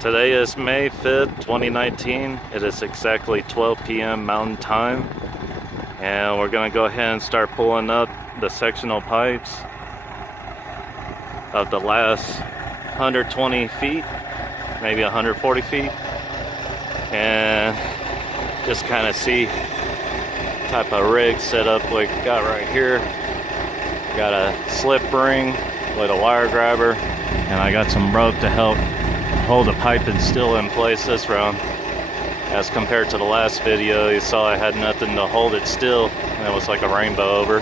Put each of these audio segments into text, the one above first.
Today is May 5th, 2019. It is exactly 12 p.m. Mountain Time. And we're going to go ahead and start pulling up the sectional pipes of the last 120 feet, maybe 140 feet. And just kind of see type of rig setup we got right here. Got a slip ring with a wire grabber, and I got some rope to help hold the piping still in place this round. As compared to the last video, you saw I had nothing to hold it still, and it was like a rainbow over.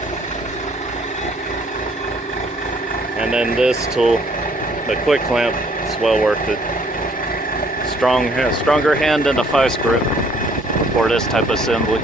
And then this tool, the quick clamp, it's well worth it. Stronger hand than the 5 grip for this type of assembly.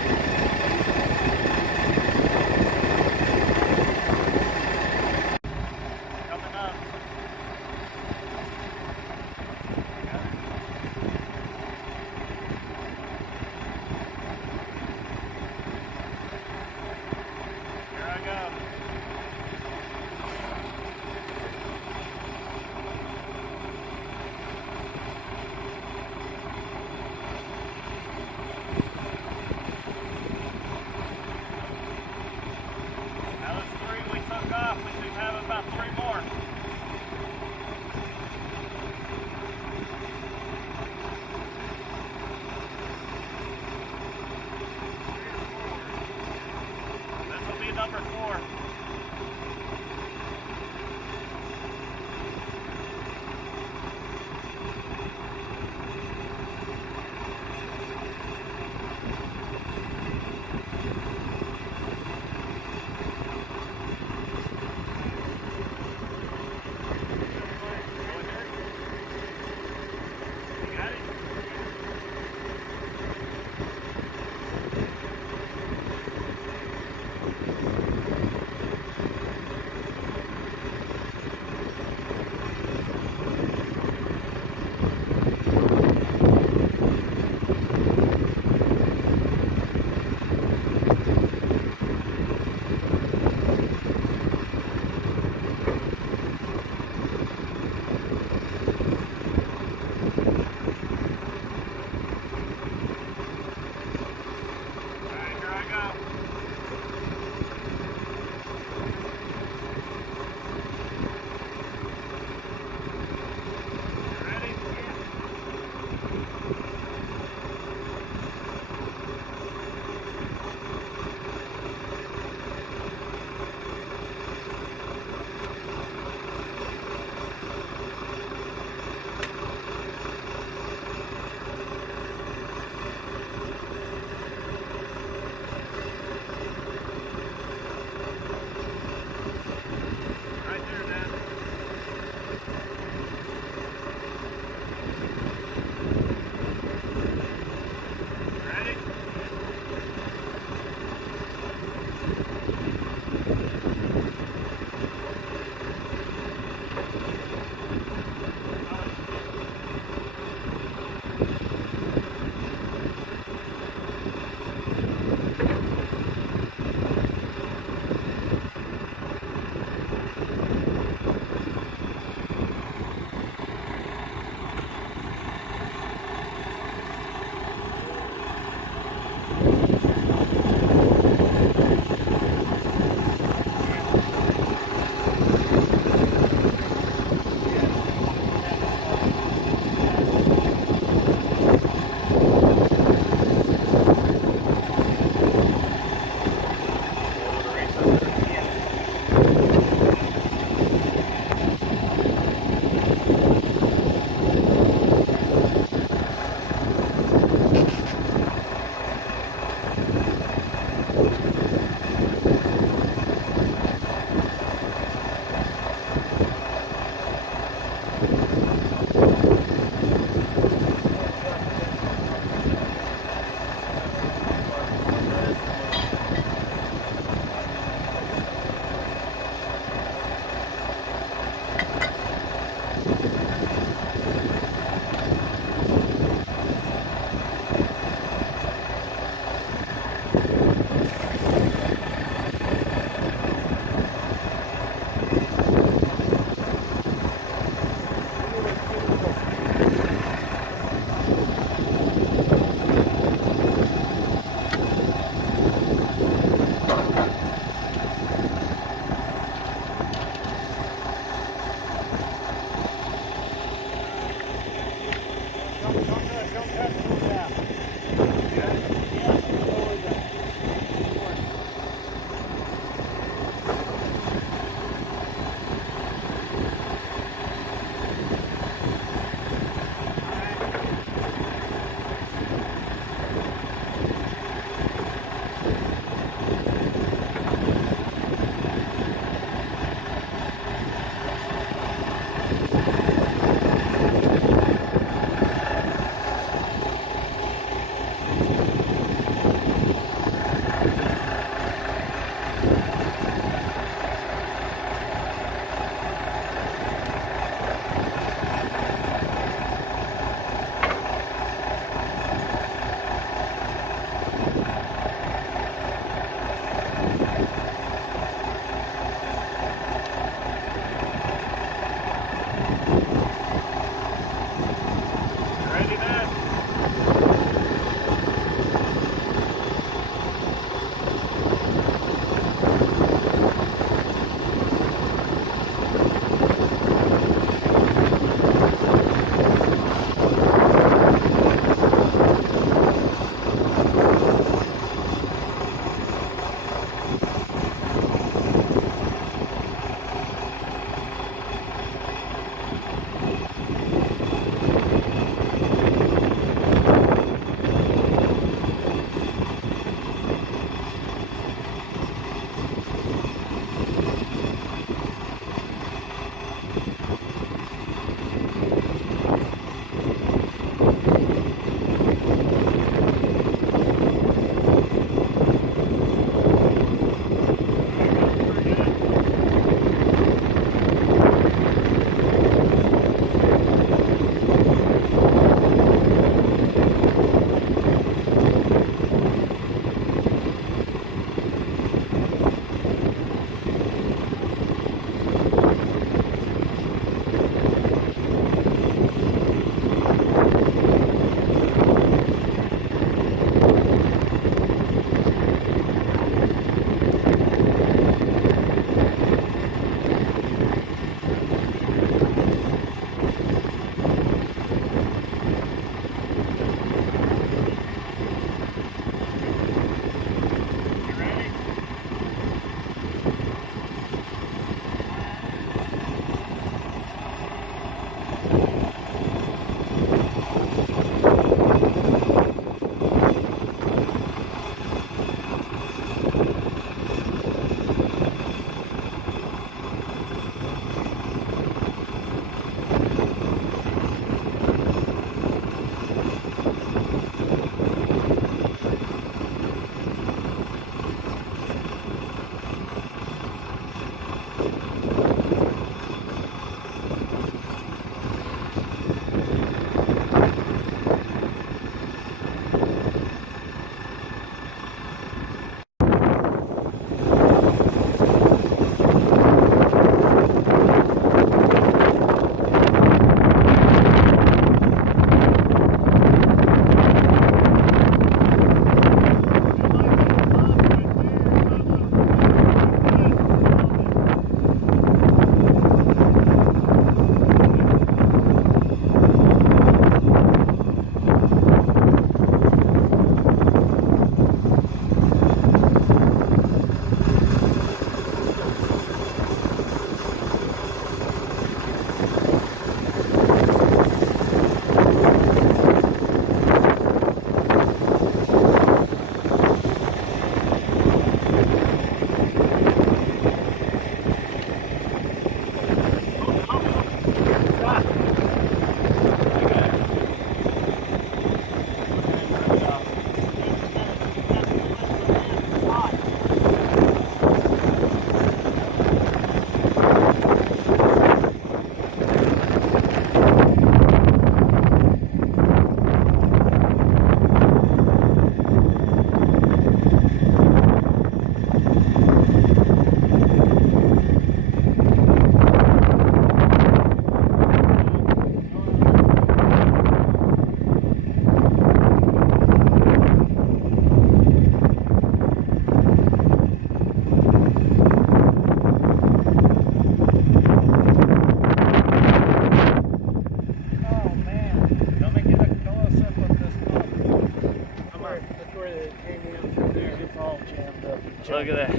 Look at that.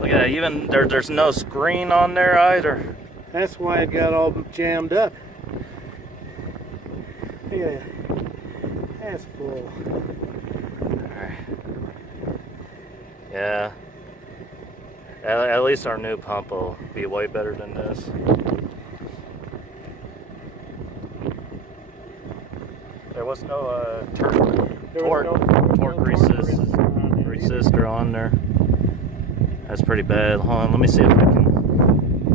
Look at that. Even there's no screen on there either. That's why it got all jammed up. Look at that. That's cool. Alright. Yeah. At least our new pump will be way better than this. There was no torque resistor on there. That's pretty bad. Hold on, let me see if I can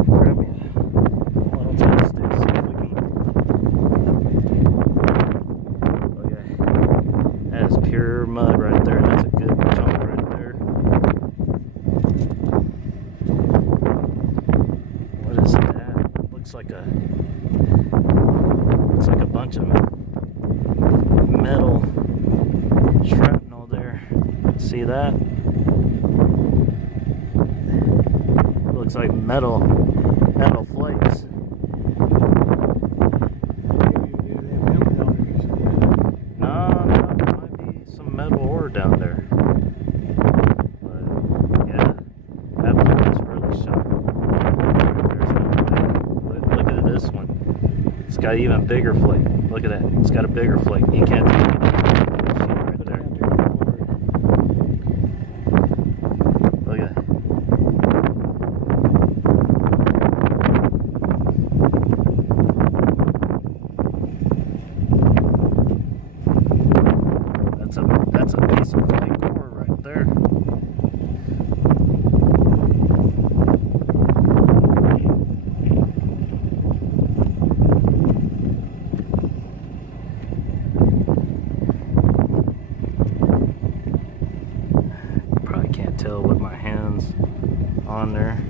grab me a little test stick, see if we can. Look at that. That is pure mud right there. That's a good chunk right there. What is that? Looks like a bunch of metal shrapnel there. See that? Looks like metal flakes. No, there might be some metal ore down there. But yeah, that one is really sharp. Look at this one. It's got an even bigger flake. Look at that. It's got a bigger flake. You can't see it right there. Look at that. That's a piece of flake ore right there. Probably can't tell with my hands on there.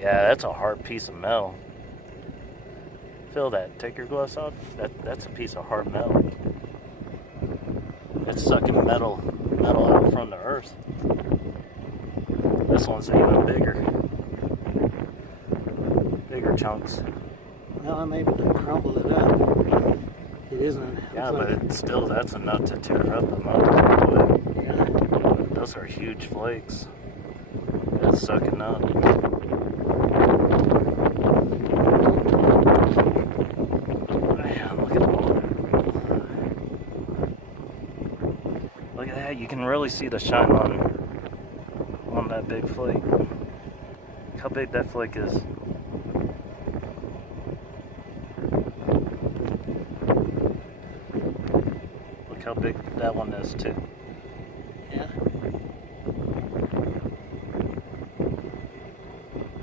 Yeah, that's a hard piece of metal. Feel that. Take your gloves off. That's a piece of hard metal. It's sucking metal out from the earth. This one's even bigger chunks. Well, I'm able to crumble it up. It isn't. Yeah, but it's still, that's enough to tear up a motor. Yeah. Those are huge flakes. That's sucking up. Look at that, you can really see the shine on that big flake. Look how big that flake is. Look how big that one is too. Yeah.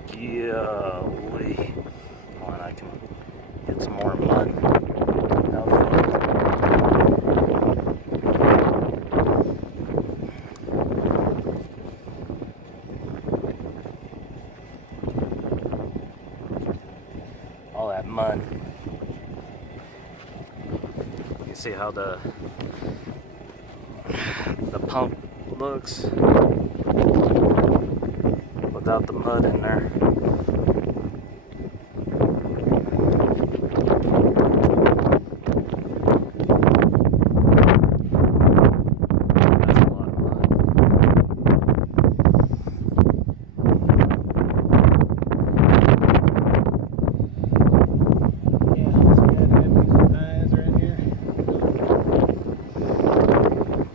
Golly. Hold on, I can get some more mud out front. All that mud. You can see how the pump looks without the mud in there.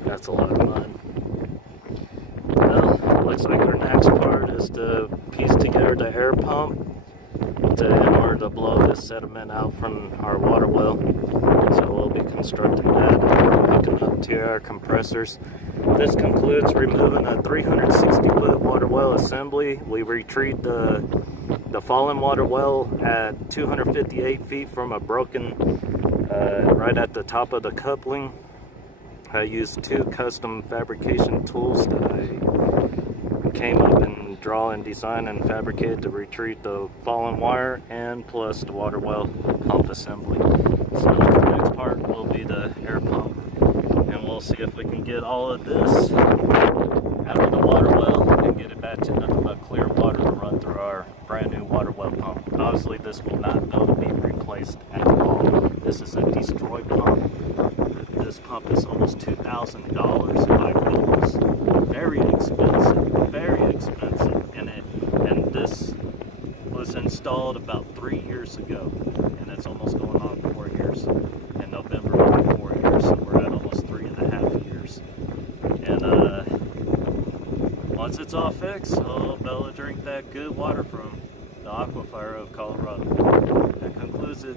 That's a lot of mud. Well, looks like our next part is to piece together the air pump in order to blow this sediment out from our water well. So we'll be constructing that and hooking up to our compressors. This concludes removing a 360-foot water well assembly. We retrieved the fallen water well at 258 feet from a broken right at the top of the coupling. I used 2 custom fabrication tools that I came up and draw and design and fabricated to retrieve the fallen wire and plus the water well pump assembly. So the next part will be the air pump, and we'll see if we can get all of this out of the water well and get it back to nothing but clear water to run through our brand new water well pump. Obviously this will not be able to be replaced at all. This is a destroyed pump. This pump is almost 2,000 $100,000 in my goals. Very expensive, very expensive. And this was installed about 3 years ago, and it's almost going on 4 years. In November will be 4 years, so we're at almost 3.5 years. And once it's all fixed, I'll be able to drink that good water from the aquifer of Colorado. That concludes it.